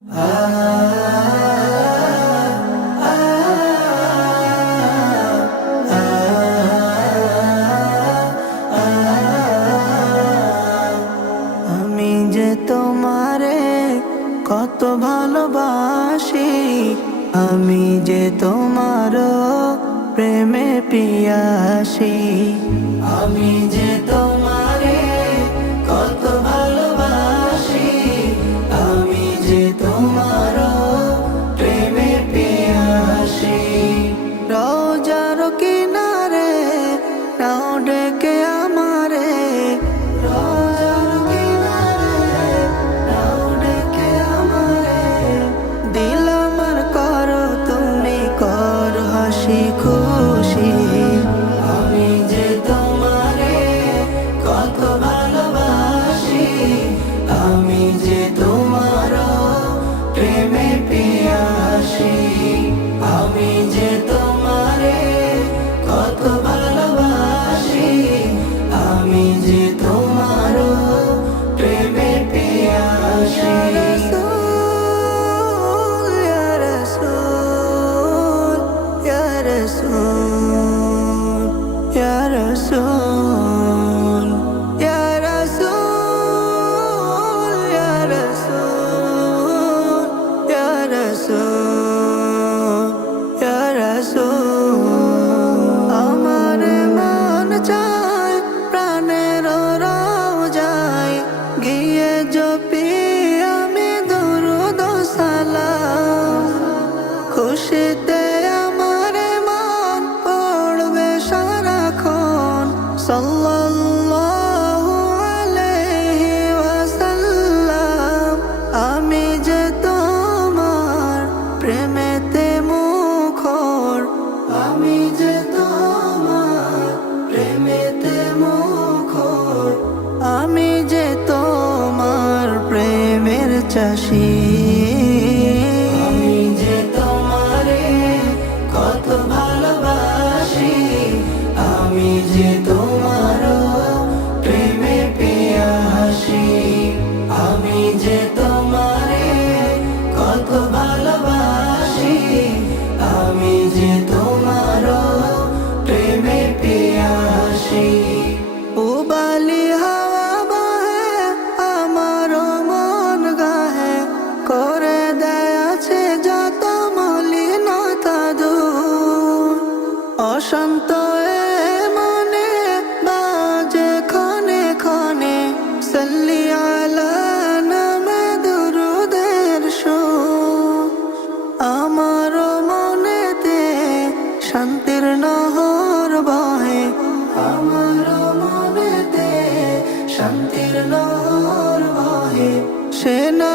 আমি যে তোমারে কত ভালোবাসি, আমি যে তোমার প্রেমে পিয়াসি। আমি যে তোমারে কত ভালোবাসি, আমি যে তোমার প্রেমে পিয়াসি। রোজার কিনারে নাও ডেকে আমারে, রোজার কিনারে নাও ডেকে আমারে। দিল আমার করো তুমি, কর হাসি খুশি। আমি যে তোমারে কত ভালোবাসি, আমি যে তোমার প্রেমে পিয়াসি। আমি যে তোমারে কত ভালোবাসি, আমি যে তোমার প্রেমে পিয়াসি। ইয়া রাসূল, ইয়া রাসূল, ইয়া রাসূল, ইয়া রাসূল, ইয়া রাসূল, ইয়া রাসূল, ইয়া রাসূল। আমার মন চায় প্রাণের রওজায় গিয়ে জপি আমি দরুদ ও সালাম। খুশিতে আমার মন পড়বে সারাক্ষণ সাল্লাল্লাহু আলাইহি ওয়াসাল্লাম। আমি যে তোমার প্রেমেতে মুখর, আমি যে তোমার প্রেমেতে মুখর, আমি যে তোমার প্রেমের চাষী। আমি যে তোমারে কত ভালোবাসি, আমি যে তোমার প্রেমে পিয়াসি। আমি যে তোমারে কত ভালোবাসি, আমি যে তোমার প্রেমে পিয়াসি। উবালি হাওয়া বহে আমার মন গাহে, করে দেয় আছে যত মলিনতা দূর। অশান্ত এ মনে বাজে ক্ষণে ক্ষণে সাল্লি আলা নামে দুরুদের সুর। আমার মনেতে শান্তির নহর বহে, আমার মনেতে শান্তির নহর বহে। সে না